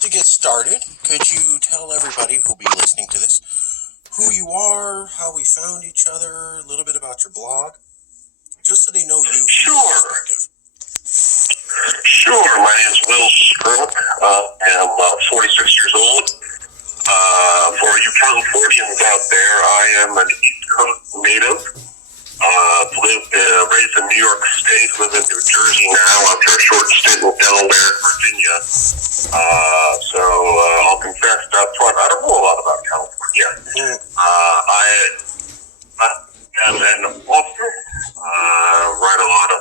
to get started, could you tell everybody who'll be listening to this who you are, how we found each other, a little bit about your blog, just so they know you from your perspective? Sure. My name is Will Stroock. I'm 46 years old. For you Californians out there, I am an East Coast native. Raised in New York State, live in New Jersey now after a short stint in Delaware, Virginia. I'll confess up front, I don't know a lot about California. I am an author, write a lot of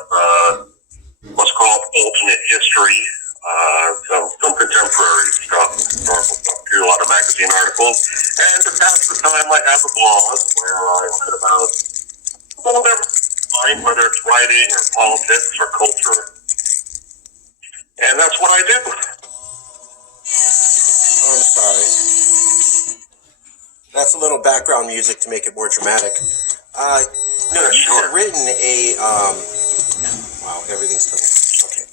what's called alternate history, some contemporary stuff, historical stuff, do a lot of magazine articles, and to pass the time I have a blog where I write about whatever, whether it's writing or politics or culture. And that's what I do. Oh, I'm sorry. That's a little background music to make it more dramatic. You had written a, wow, everything's coming. Okay.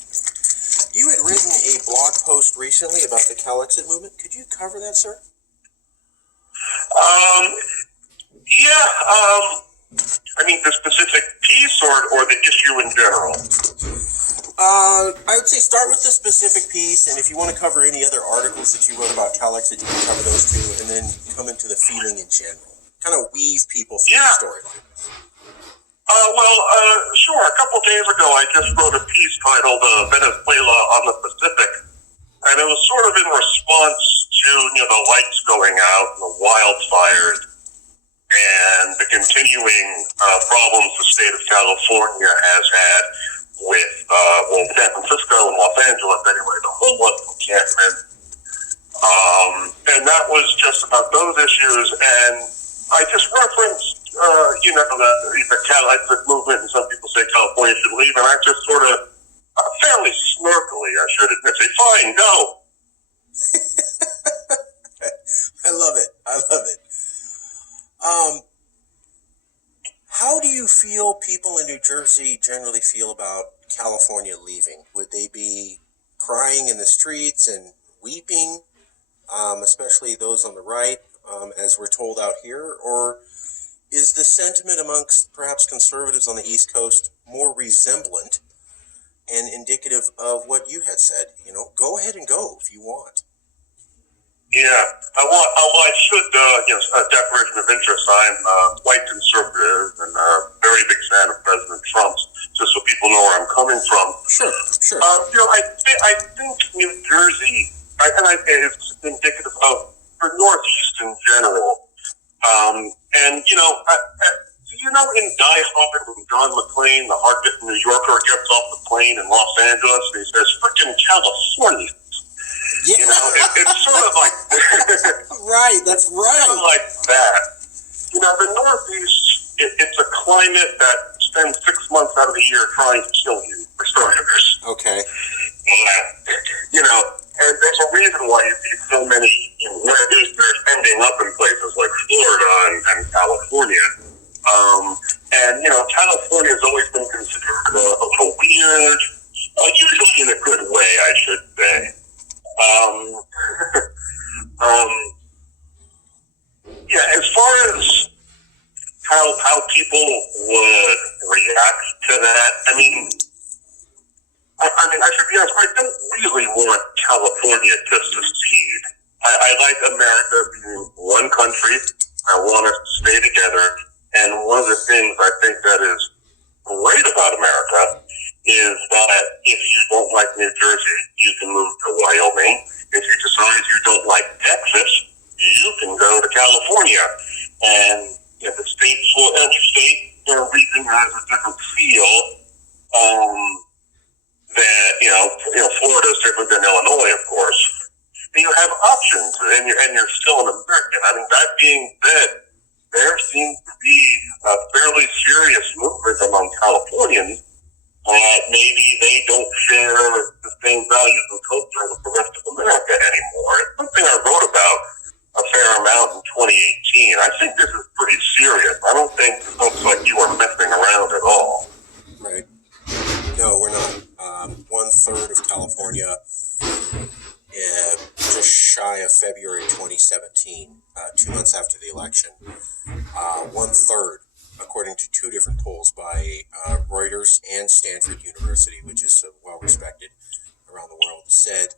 You had written a blog post recently about the Cal Exit movement. Could you cover that, sir? The specific piece or the issue in general? I would say start with the specific piece, and if you want to cover any other articles that you wrote about Cal Exit, you can cover those too, and then come into the feeling in general. Kind of weave people through the story. Sure. A couple days ago, I just wrote a piece titled Venezuela on the Pacific, and it was sort of in response to the lights going out, the wildfires, and the continuing problems the state of California has had with San Francisco and Los Angeles anyway, the homeless encampment. And that was just about those issues, and I just referenced the Cal Exit movement, and some people say California should leave, and I just sort of, fairly snarkily, I should admit, say, fine, go. I love it. How do you feel people in New Jersey generally feel about California leaving? Would they be crying in the streets and weeping, especially those on the right, as we're told out here? Or is the sentiment amongst perhaps conservatives on the East Coast more resemblant and indicative of what you had said? Go ahead and go if you want. Yeah, I should, a declaration of interest. I'm white conservative and a very big fan of President Trump's, just so people know where I'm coming from. Sure. I think New Jersey, it's indicative of the Northeast in general. In Die Hard, when John McClane, the hard-hitting New Yorker, gets off the plane in Los Angeles, and he says, "Frickin' California." Yeah. It's sort of like right. That's right. Sort of like that. The Northeast, it's a climate that spends 6 months out of the year trying to kill you, for starters. Okay. And there's a reason why you see so many Northeasters ending up in places like Florida and California. California has always been considered a little weird, usually in a good way, I should say. As far as how people would react to that, I should be honest, I don't really want California to secede. I like America being one country. I want us to stay together. And one of the things I think that is great about America is that if you don't like New Jersey, you can move to Wyoming. If you decide you don't like Texas, you can go to California. And the states will interstate, their region has a different feel. Florida is different than Illinois, of course. And you have options, and you're still an American. That being said, there seems to be a fairly serious movement among Californians that maybe they don't share the same values and culture with the rest of America anymore. It's something I wrote about a fair amount in 2018. I think this is pretty serious. I don't think folks like you are messing around at all. Right. No, we're not. 1/3 of California just February 2017, 2 months after the election, 1/3, according to two different polls by Reuters and Stanford University, which is well respected around the world, said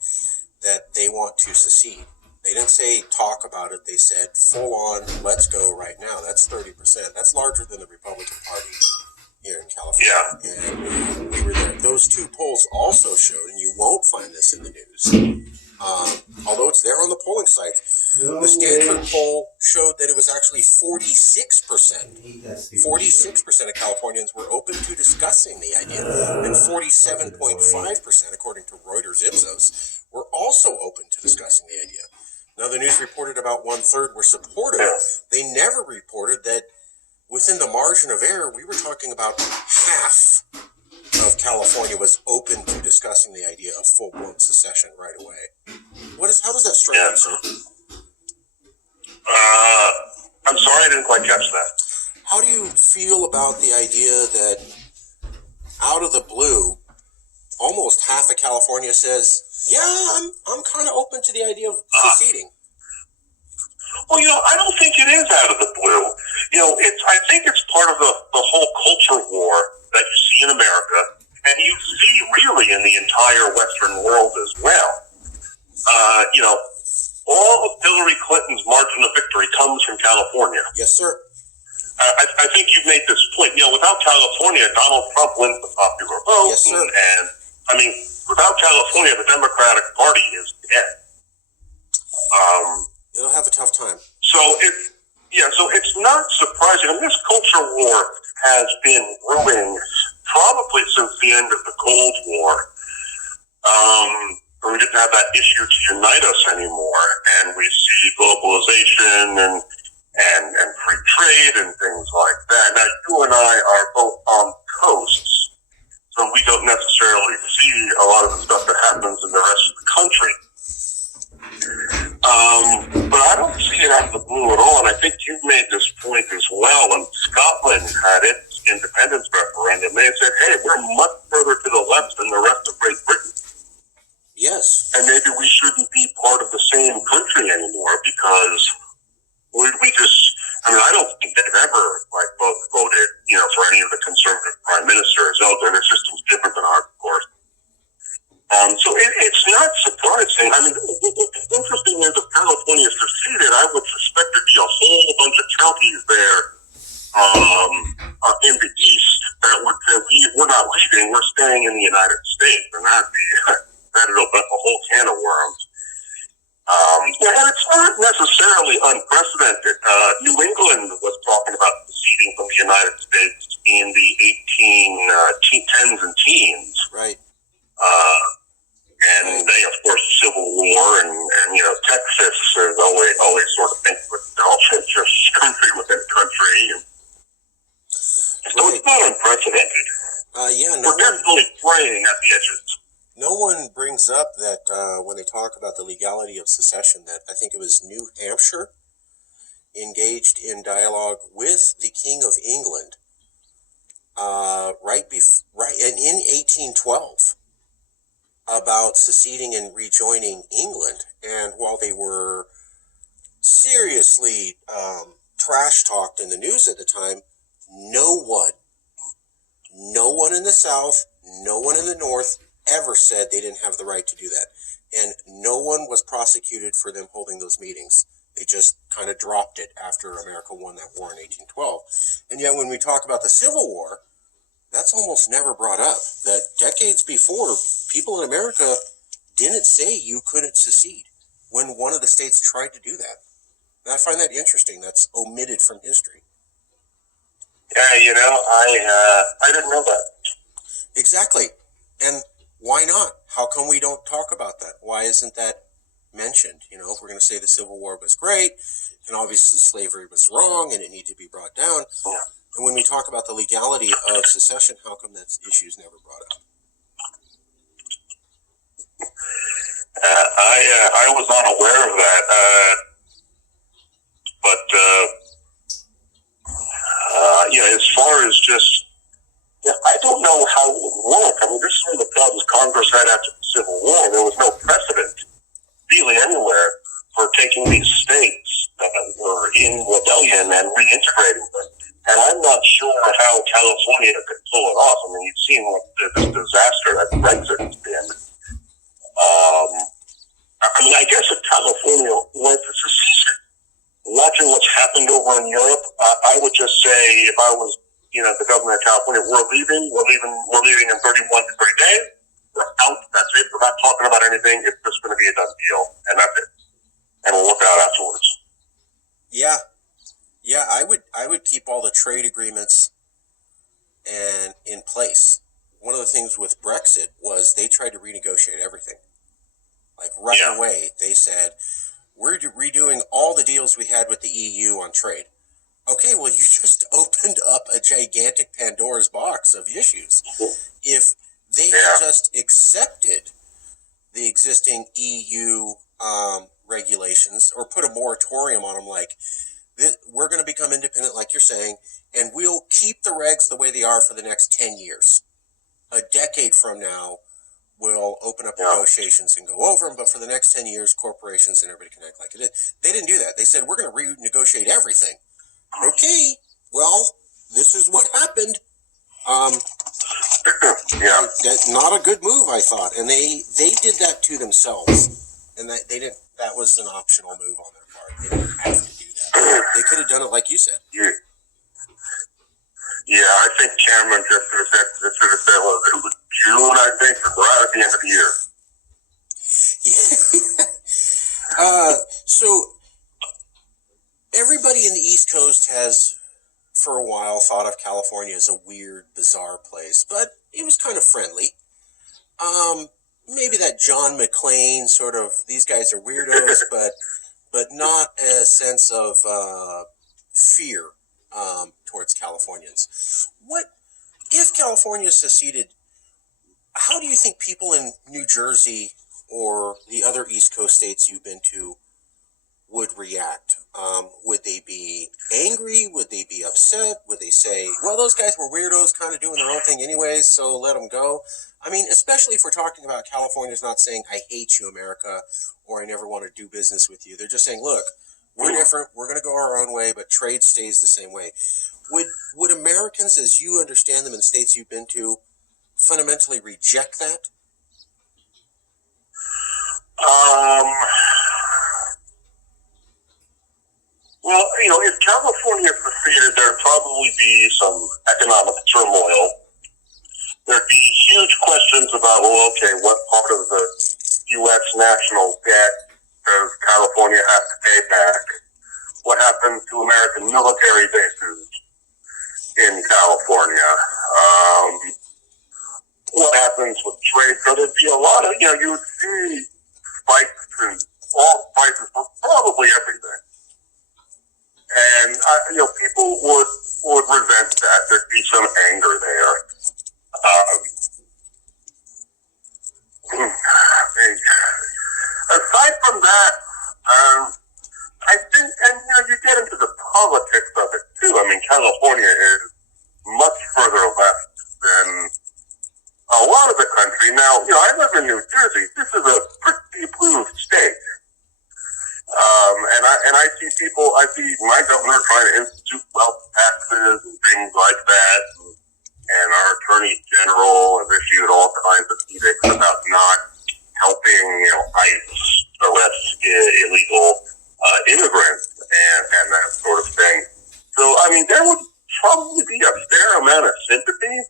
that they want to secede. They didn't say talk about it. They said full on, let's go right now. That's 30%. That's larger than the Republican Party here in California. Yeah. And we were there. Those two polls also showed, and you won't find this in the news, although it's there on the polling sites, the Stanford poll showed that it was actually 46%. 46% of Californians were open to discussing the idea, and 47.5%, according to Reuters Ipsos, were also open to discussing the idea. Now, the news reported about 1/3 were supportive. They never reported that within the margin of error, we were talking about half of California was open to discussing the idea of full-blown secession right away. How does that strike you, sir? I'm sorry, I didn't quite catch that. How do you feel about the idea that out of the blue, almost half of California says, yeah, I'm kind of open to the idea of seceding? Well, I don't think it is out of the blue. I think it's part of the whole culture war that you see in America, and you see really in the entire Western world as well. All of Hillary Clinton's margin of victory comes from California. Yes, sir. I think you've made this point. Without California, Donald Trump wins the popular vote. Yes, sir. And without California, the Democratic Party is dead. It'll have a tough time. So it's not surprising. And this culture war has been brewing probably since the end of the Cold War. We didn't have that issue to unite us anymore, and we see globalization and free trade and things like that. Now, you and I are both on coasts, so we don't necessarily see a lot of the stuff that happens in the rest of the country. But I don't see it out of the blue at all, and I think you've made this point as well. When Scotland had its independence referendum, they said, hey, we're much further to the left than the rest of Great Britain. Yes. And maybe we shouldn't be part of the same country anymore because we just, I don't think they've ever voted, for any of the conservative prime ministers. Their system's different than ours, of course. So it's not surprising. It's interesting that if California seceded, I would suspect there'd be a whole bunch of counties there in the east that would say, we're not leaving, we're staying in the United States, and that'd open up a whole can of worms. And it's not necessarily unprecedented. New England was talking about seceding from the United States in the 1810s and teens. Right. And they, of course, Civil War, and Texas is always sort of thinks of itself as just country within country. So it's not unprecedented. We're definitely fraying at the edges. No one brings up that when they talk about the legality of secession, that I think it was New Hampshire engaged in dialogue with the King of England in 1812 about seceding and rejoining England. And while they were seriously trash talked in the news at the time, no one in the South, no one in the North ever said they didn't have the right to do that. And no one was prosecuted for them holding those meetings. They just kind of dropped it after America won that war in 1812. And yet when we talk about the Civil War, that's almost never brought up. That decades before, people in America didn't say you couldn't secede when one of the states tried to do that. And I find that interesting. That's omitted from history. Yeah, I didn't know that. Exactly. And why not? How come we don't talk about that? Why isn't that mentioned? If we're going to say the Civil War was great, and obviously slavery was wrong, and it needed to be brought down. Yeah. And when we talk about the legality of secession, how come that issue is never brought up? I was unaware of that. As far as just, I don't know how it would work. This is one of the problems Congress had after the Civil War. There was no precedent, really, anywhere for and reintegrating them. And I'm not sure how California could pull it off. I mean, you've seen what this disaster that Brexit has been. I mean, I guess if California was to secede, watching what's happened over in Europe, I would just say, if I was, the governor of California, we're leaving in 31 to 30 days. We're out. That's it. We're not talking about anything. It's just going to be a done deal, and that's it. And we'll look out afterwards. Yeah, I would keep all the trade agreements and in place. One of the things with Brexit was they tried to renegotiate everything. Like right away, they said, we're redoing all the deals we had with the EU on trade. Okay, well, you just opened up a gigantic Pandora's box of issues. If they had just accepted the existing EU regulations or put a moratorium on them, like, we're going to become independent, like you're saying, and we'll keep the regs the way they are for the next 10 years. A decade from now, we'll open up negotiations and go over them, but for the next 10 years, corporations and everybody can act like it is. They didn't do that. They said, we're going to renegotiate everything. Okay, well, this is what happened. That's not a good move, I thought. And they did that to themselves. And they didn't. That was an optional move on their part. They didn't have to do that. They could have done it like you said. Yeah, I think Cameron just should have said, well, it was June, I think, right at the end of the year. So everybody in the East Coast has, for a while, thought of California as a weird, bizarre place, but it was kind of friendly. Maybe that John McClane sort of, these guys are weirdos, but not a sense of fear towards Californians. What if California seceded? How do you think people in New Jersey or the other East Coast states you've been to would react? Would they be angry? Would they be upset? Would they say, well, those guys were weirdos kind of doing their own thing anyways, so let them go? I mean, especially if we're talking about California's not saying, I hate you, America, or I never want to do business with you. They're just saying, look, we're different. We're going to go our own way, but trade stays the same way. Would Americans, as you understand them in the states you've been to, fundamentally reject that? Well, if California seceded, there'd probably be some economic turmoil. There'd be huge questions about, well, okay, what part of the U.S. national debt does California have to pay back? What happens to American military bases in California? What happens with trade? So there'd be a lot of, you would see spikes in all prices for probably everything. And, people would resent that. There'd be some anger there. Aside from that, I think, and, you get into the politics of it, too. I mean, California is much further left than a lot of the country. Now, I live in New Jersey. This is a pretty blue state. And I see my governor trying to institute wealth taxes and things like that. And our attorney general has issued all kinds of edicts about not helping, ICE arrest illegal immigrants and that sort of thing. So, I mean, there would probably be a fair amount of sympathy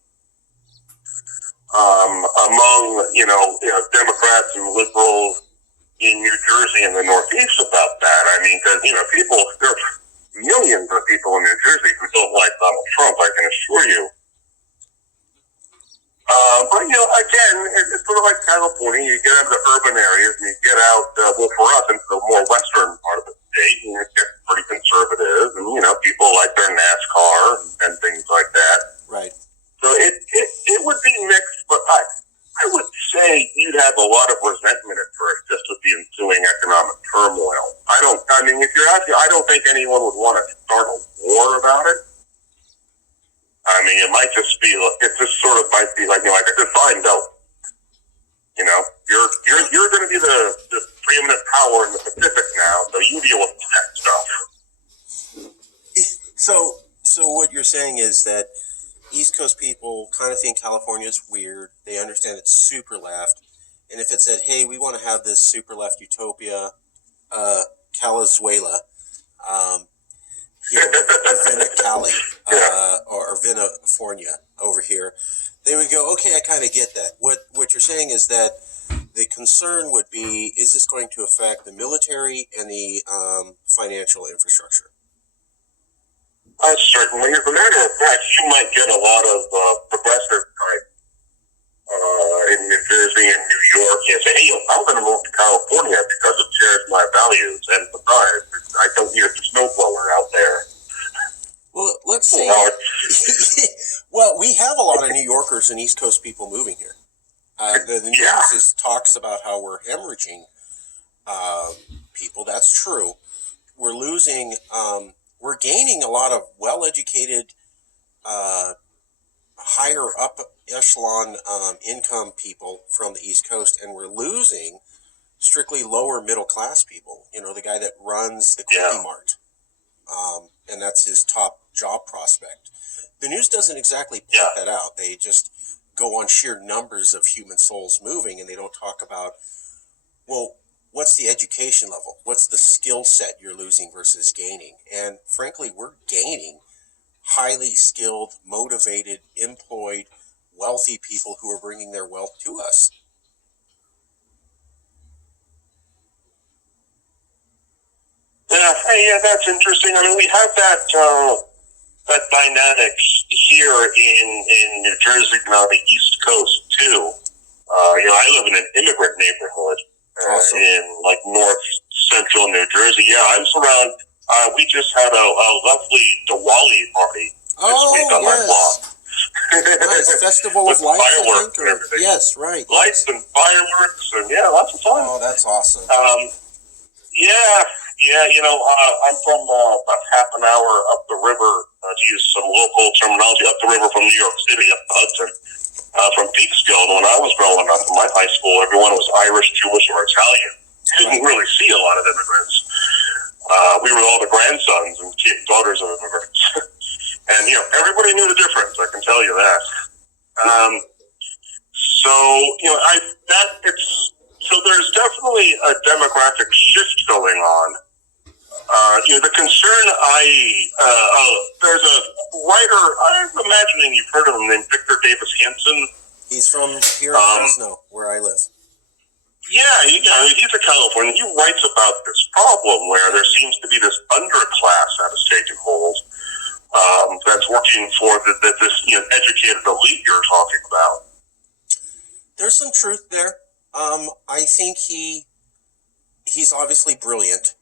among, Democrats and liberals in New Jersey and the Northeast about that. I mean, because, there are millions of people in New Jersey who don't like Donald Trump, I can assure you. But, again, it's sort of like California. You get out of the urban areas and you get out, for us, into the more western part of the state, and it gets pretty conservative, and, people like their NASCAR and things like that. Right. So it would be mixed, but I would say you'd have a lot of resentment at first just with the ensuing economic turmoil. If you're asking, I don't think anyone would want to start a war about it. I mean, it might just be, it just sort of might be like, like I said, fine, no. You're going to be the preeminent power in the Pacific now, so you deal with that stuff. So what you're saying is that East Coast people kind of think California is weird. They understand it's super left, and if it said, "Hey, we want to have this super left utopia, Calizuela, um, Vina Cali, or Vinafornia over here," they would go, "Okay, I kind of get that." What you're saying is that the concern would be, is this going to affect the military and the financial infrastructure? Certainly. As a matter of fact, you might get a lot of progressive type in New Jersey and New York. You say, hey, I'm going to move to California because it shares my values. And besides, I don't need a snowblower out there. Well, let's see. Well, we have a lot of New Yorkers and East Coast people moving here. The news talks about how we're hemorrhaging people. That's true. We're losing, we're gaining a lot of well-educated, higher up echelon income people from the East Coast, and we're losing strictly lower middle class people. You know, the guy that runs the Quickie Mart, and that's his top job prospect. The news doesn't exactly point that out. They just go on sheer numbers of human souls moving, and they don't talk about, well, what's the education level? What's the skill set you're losing versus gaining? And frankly, we're gaining highly skilled, motivated, employed, wealthy people who are bringing their wealth to us. Yeah, that's interesting. I mean, we have that dynamics here in New Jersey and on the East Coast too. I live in an immigrant neighborhood in like north central New Jersey. Yeah, I'm surrounded. We just had a lovely Diwali party this week on my block. Nice. Festival of Lights, fireworks and everything. Yes, right. Lights and fireworks and lots of fun. Oh, that's awesome. I'm from about half an hour up the river, to use some local terminology, up the river from New York City, up the Hudson, from Peekskill. And when I was growing up in my high school, everyone was Irish, Jewish, or Italian. You didn't really see a lot of immigrants. We were all the grandsons and daughters of immigrants. And, everybody knew the difference, I can tell you that. So there's definitely a demographic shift going on. The concern there's a writer, I'm imagining you've heard of him, named Victor Davis Hanson. He's from here in Fresno, where I live. He's a Californian. He writes about this problem where there seems to be this underclass that has taken hold that's working for this educated elite you're talking about. There's some truth there. I think he's obviously brilliant,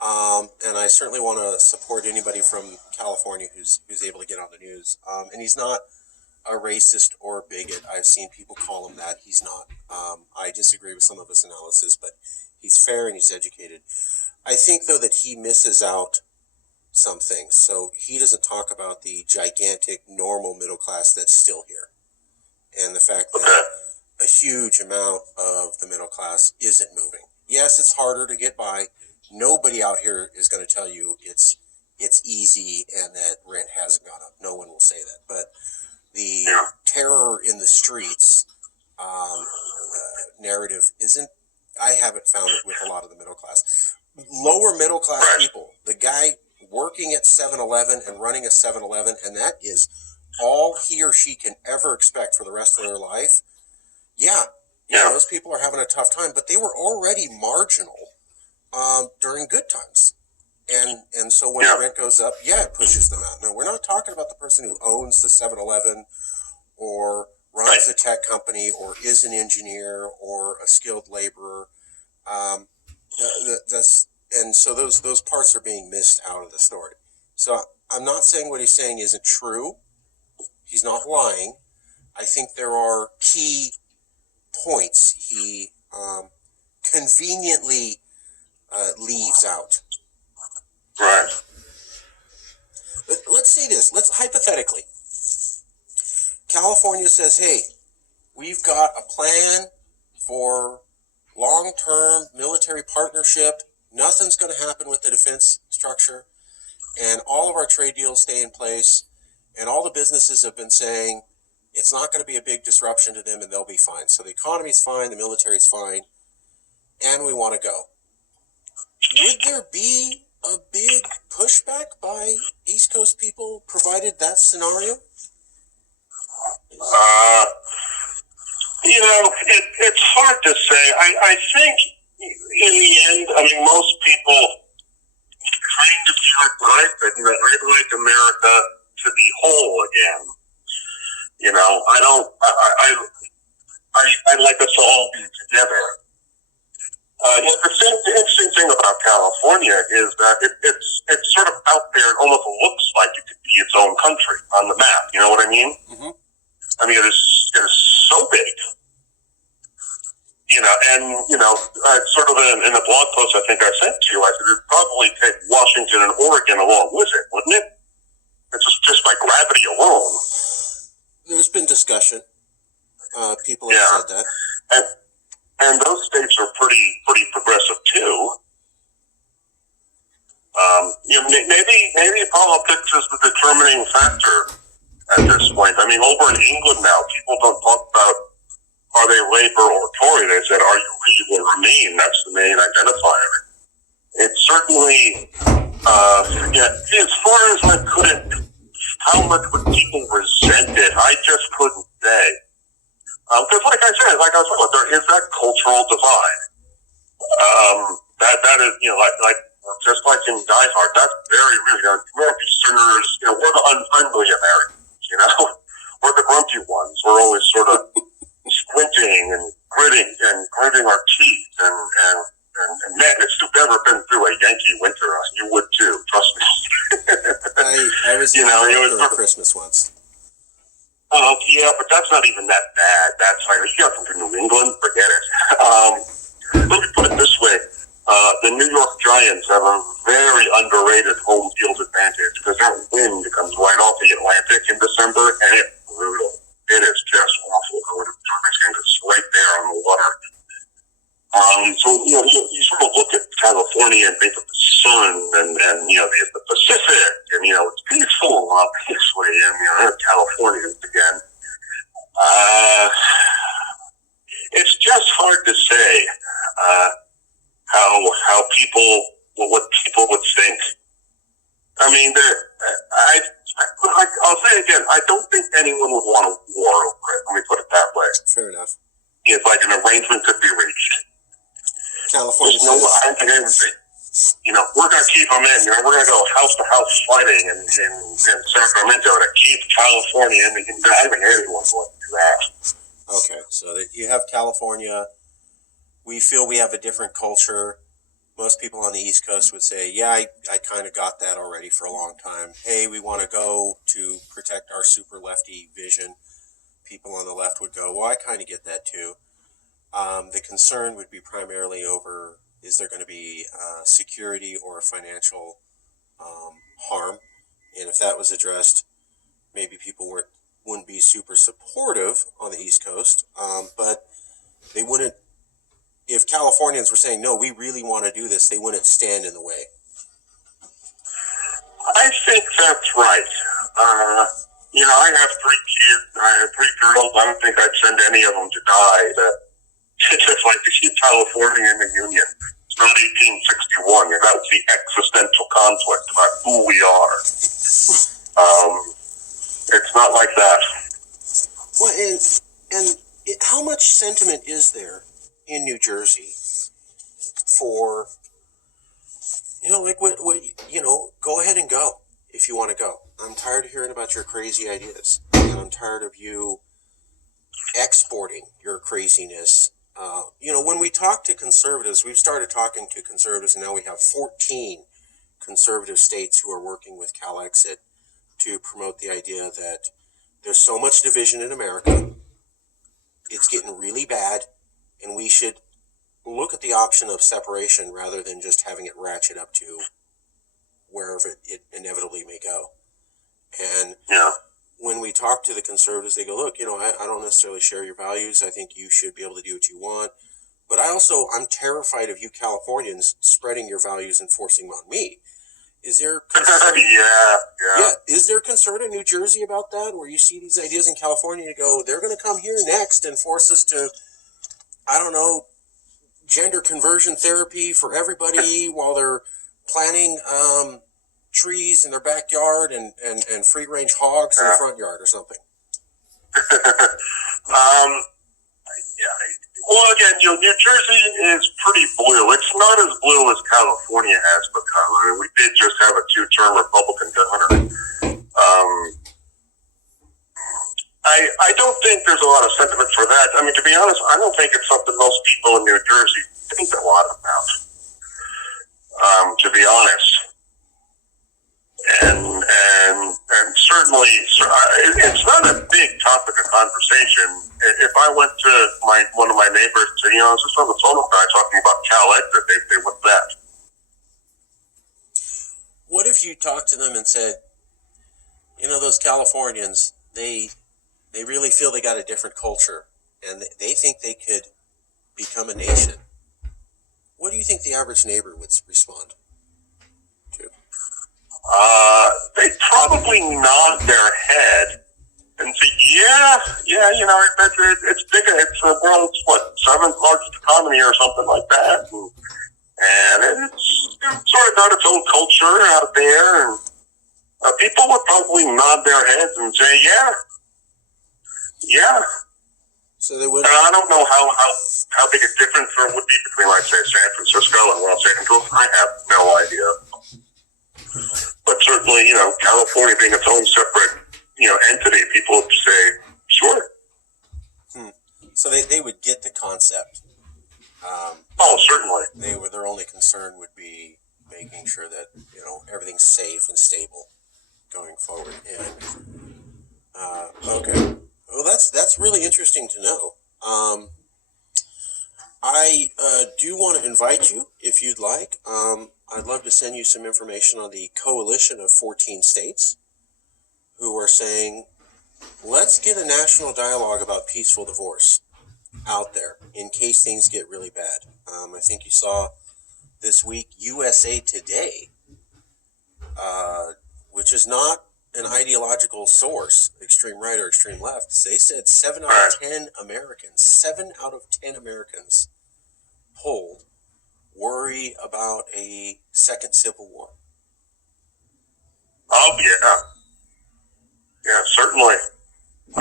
and I certainly want to support anybody from California who's able to get on the news. And he's not a racist or a bigot. I've seen people call him that. He's not. I disagree with some of his analysis, but he's fair and he's educated. I think, though, that he misses out some things. So he doesn't talk about the gigantic normal middle class that's still here, and the fact that a huge amount of the middle class isn't moving. Yes, it's harder to get by. Nobody out here is going to tell you it's easy and that rent hasn't gone up. No one will say that. But the terror in the streets narrative isn't, I haven't found it with a lot of the middle class. Lower middle class people, the guy working at 7-Eleven and running a 7-Eleven, and that is all he or she can ever expect for the rest of their life. Those people are having a tough time, but they were already marginal during good times. And so when the rent goes up, it pushes them out. Now, we're not talking about the person who owns the 7-Eleven or runs a tech company or is an engineer or a skilled laborer. And so those parts are being missed out of the story. So I'm not saying what he's saying isn't true. He's not lying. I think there are key points he conveniently leaves out. Right. Let's say this. Let's hypothetically. California says, hey, we've got a plan for long-term military partnership. Nothing's going to happen with the defense structure. and all of our trade deals stay in place, and all the businesses have been saying it's not going to be a big disruption to them and they'll be fine. So the economy's fine, the military's fine, and we want to go. Would there be a big pushback by East Coast people provided that scenario? It's hard to say. I think in the end, I mean, most people kind of feel like I'd like America to be whole again. I'd like us to all be together. The interesting thing about California is that it's sort of out there. It almost looks like it could be its own country on the map. You know what I mean? Mm-hmm. I mean, it is so big. Sort of in a blog post I think I sent to you, I said it'd probably take Washington and Oregon along with it, wouldn't it? It's just by gravity alone. There's been discussion. People have said that. And those states are pretty progressive too. Maybe politics is the determining factor at this point. I mean, over in England now, people don't talk about are they Labour or Tory. They said, are you Leave or Remain? That's the main identifier. It's certainly, as far as I couldn't, how much would people resent it? I just couldn't say. Because like I said, there is that cultural divide. That is, like just like in Die Hard, that's very real. Easterners, we're the unfriendly Americans, we're the grumpy ones. We're always sort of squinting and gritting our teeth and man, if you've ever been through a Yankee winter, you would too. Trust me. I was in for Christmas once. Yeah, but that's not even that bad. That's like you got from New England, forget it. Let me put it this way: the New York Giants have a very underrated home field advantage because that wind comes right off the Atlantic in December, and it's brutal. It is just awful. The Giants game is right there on the water. So you sort of look at California and think of the sun and the Pacific, and it's peaceful, obviously, and California again. It's just hard to say how people what people would think. I mean, I'll say again, I don't think anyone would want a war over it. Let me put it that way. Fair enough. If like an arrangement could be reached. California I don't think anyone would say, we're going to keep them in. We're going to go house to house fighting in Sacramento to keep California in. I don't think anyone would do that. Okay, so that you have California. We feel we have a different culture. Most people on the East Coast would say, yeah, I kind of got that already for a long time. Hey, we want to go to protect our super lefty vision. People on the left would go, well, I kind of get that too. The concern would be primarily over, is there going to be security or financial harm? And if that was addressed, maybe people wouldn't be super supportive on the East Coast, but they wouldn't. If Californians were saying, no, we really want to do this, they wouldn't stand in the way. I think that's right. I have 3 kids. I have 3 girls. I don't think I'd send any of them to die. It's just like to keep California in the Union. It's not 1861. That was the existential conflict about who we are. It's not like that. Well, how much sentiment is there in New Jersey for, go ahead and go if you want to go. I'm tired of hearing about your crazy ideas, and I'm tired of you exporting your craziness. When we talk to conservatives, we've started talking to conservatives, and now we have 14 conservative states who are working with CalExit to promote the idea that there's so much division in America, it's getting really bad, and we should look at the option of separation rather than just having it ratchet up to wherever it inevitably may go. And when we talk to the conservatives, they go, look, I don't necessarily share your values. I think you should be able to do what you want. But I'm terrified of you Californians spreading your values and forcing them on me. Is there concern? yeah. Is there concern in New Jersey about that, where you see these ideas in California and you go, they're going to come here next and force us to, I don't know, gender conversion therapy for everybody while they're planting trees in their backyard and free range hogs in the front yard or something? Yeah. Well, again, New Jersey is pretty blue. It's not as blue as California has become. I mean, we did just have a 2-term Republican governor. I don't think there's a lot of sentiment for that. I mean, to be honest, I don't think it's something most people in New Jersey think a lot about, to be honest. And certainly, it's not a big topic of conversation. If I went to one of my neighbors and said, I was just on the phone with a guy talking about Cal Exit, they would bet. What if you talked to them and said, those Californians, they really feel they got a different culture, and they think they could become a nation? What do you think the average neighbor would respond to? They probably nod their head and say, it's bigger. It's the world's, 7th largest economy or something like that. And it's sort of got its own culture out there. And people would probably nod their heads and say, yeah. So they would. And I don't know how big a difference there would be between, like, say, San Francisco and Los Angeles. I have no idea. But certainly, California being its own separate, entity, people would say, sure. So they would get the concept. Certainly. Their only concern would be making sure that, everything's safe and stable going forward. And, okay. Well, that's really interesting to know. I do want to invite you, if you'd like. I'd love to send you some information on the coalition of 14 states who are saying, let's get a national dialogue about peaceful divorce out there in case things get really bad. I think you saw this week USA Today, which is not an ideological source, extreme right or extreme left. They said 7 out of 10 Americans polled worry about a second civil war. Oh, yeah. Yeah, certainly. A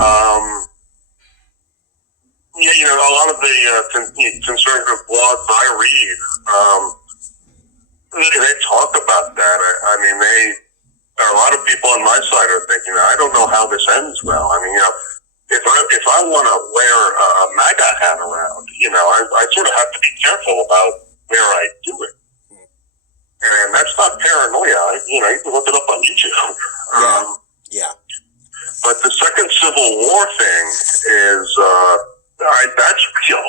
lot of the conservative blogs I read, they talk about that. I mean, a lot of people on my side are thinking, I don't know how this ends well. I mean, if I want to wear a MAGA hat around, I sort of have to be careful about where I do it. And that's not paranoia. You can look it up on YouTube. Yeah. But the second Civil War thing is, that's real.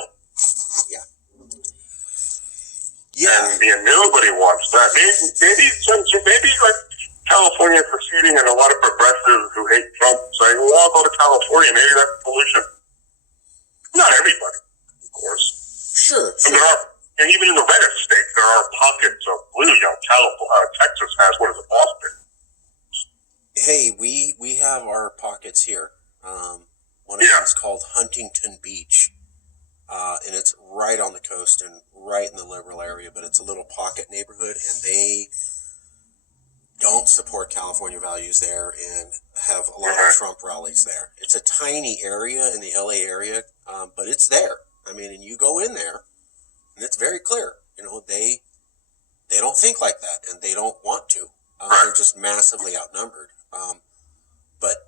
Yeah. And nobody wants that. Maybe like California proceeding and a lot of progressives who hate Trump saying, well, I'll go to California. Maybe that's the solution. Not everybody, of course. Sure. And even in the redder states, there are pockets of blue. Texas has, Boston. Hey, we have our pockets here. One of them is called Huntington Beach, and it's right on the coast and right in the liberal area, but it's a little pocket neighborhood, and they don't support California values there and have a lot of Trump rallies there. It's a tiny area in the LA area, but it's there. I mean, and you go in there, and it's very clear. They don't think like that, and they don't want to. They're just massively outnumbered. But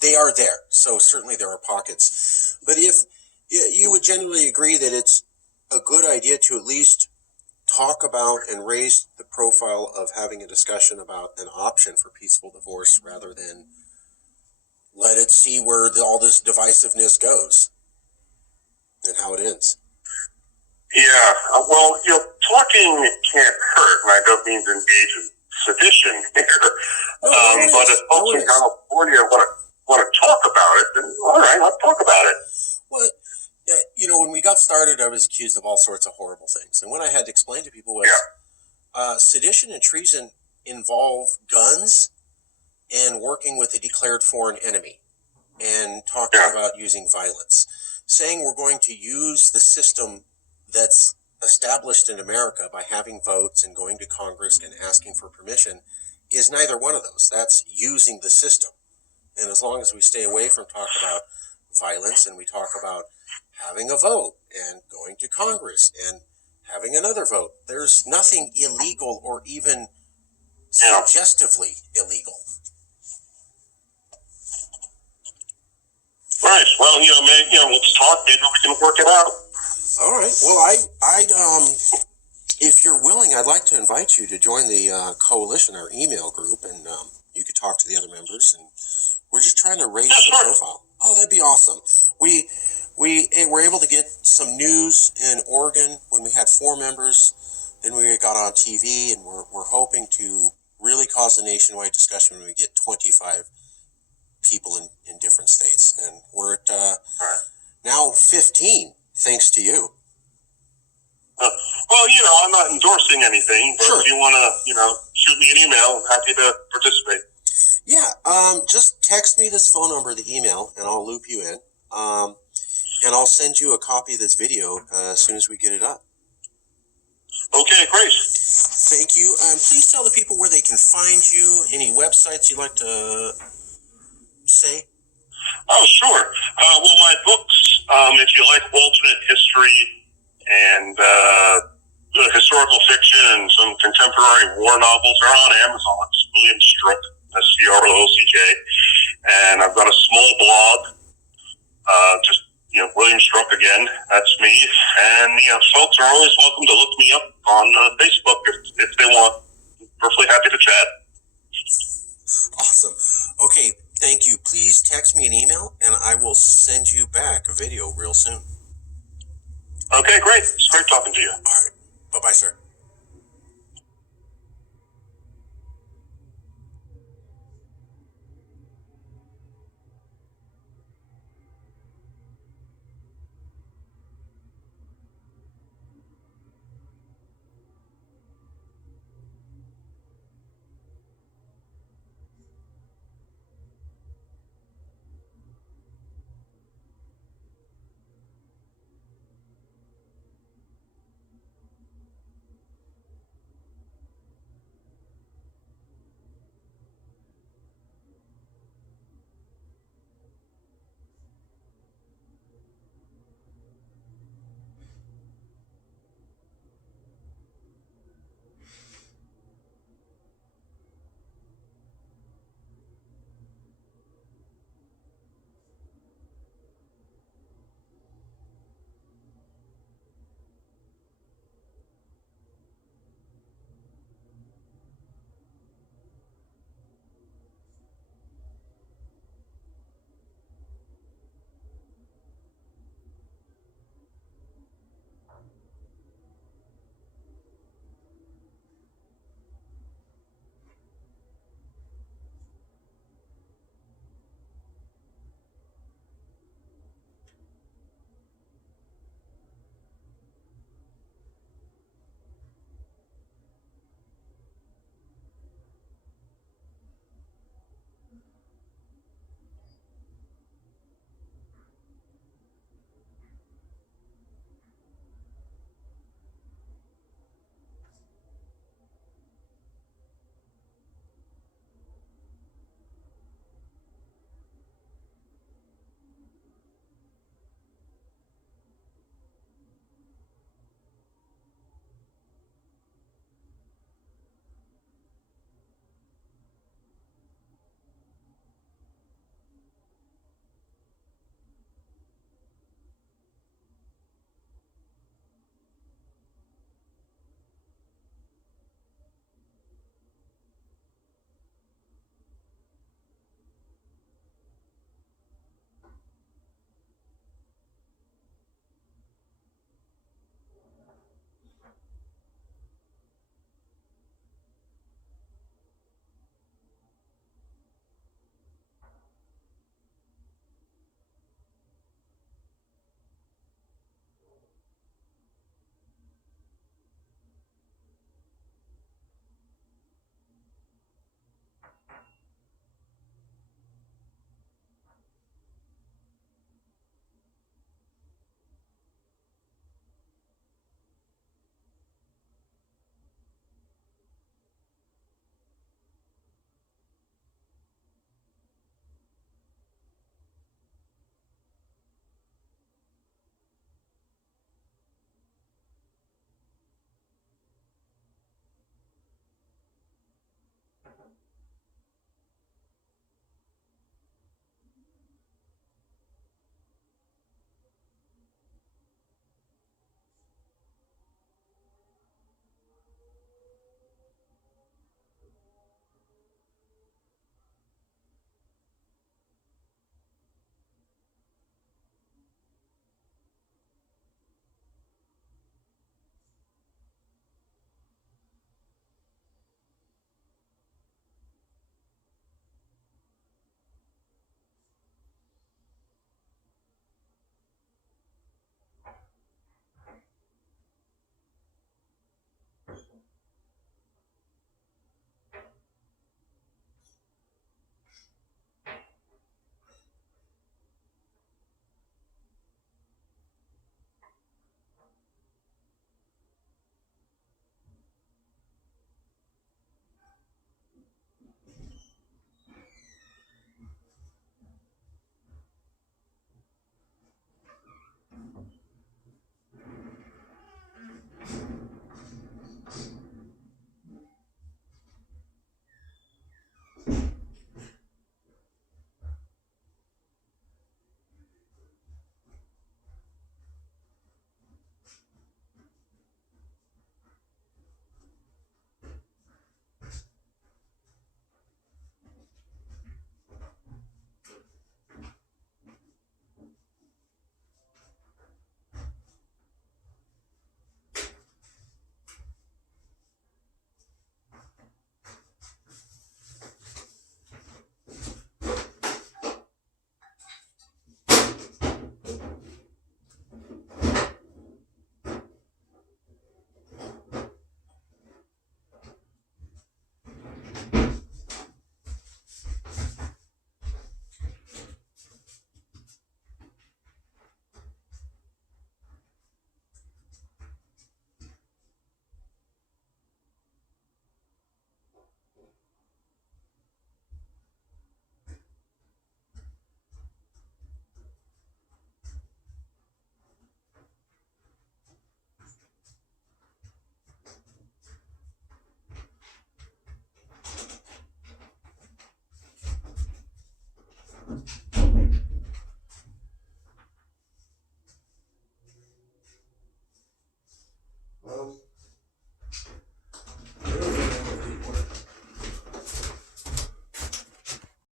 they are there. So certainly there are pockets. But if you would generally agree that it's a good idea to at least talk about and raise the profile of having a discussion about an option for peaceful divorce rather than let it see where all this divisiveness goes and how it ends. Yeah, well, talking can't hurt, and I don't mean to engage in sedition here. But if folks in California want to talk about it, then all right, let's talk about it. Well, when we got started, I was accused of all sorts of horrible things, and what I had to explain to people was sedition and treason involve guns and working with a declared foreign enemy and talking about using violence. Saying we're going to use the system that's established in America by having votes and going to Congress and asking for permission is neither one of those. That's using the system. And as long as we stay away from talking about violence and we talk about having a vote and going to Congress and having another vote, there's nothing illegal or even suggestively illegal. Right. Well, let's talk. Maybe we can work it out. All right. Well, I'd if you're willing, I'd like to invite you to join the coalition, our email group, and you could talk to the other members. And we're just trying to raise the profile. Oh, that'd be awesome. We were able to get some news in Oregon when we had 4 members. Then we got on TV, and we're hoping to really cause a nationwide discussion when we get 25 people in different states. And we're at now 15, thanks to you. Well, I'm not endorsing anything, but if you want to, shoot me an email, I'm happy to participate. Yeah, just text me this phone number, the email, and I'll loop you in. And I'll send you a copy of this video as soon as we get it up. Okay, great. Thank you. Please tell the people where they can find you, any websites you'd like to say. Oh, sure. Well, my books, if you like alternate history and historical fiction and some contemporary war novels, are on Amazon. It's William Stroock, Stroock. And I've got a small blog, William Stroock again. That's me. And, folks are always welcome to look me up on Facebook if they want. I'm perfectly happy to chat. Awesome. Okay, thank you. Please text me an email, and I will send you back a video real soon. Okay, great. It's great talking to you. All right. Bye-bye, sir.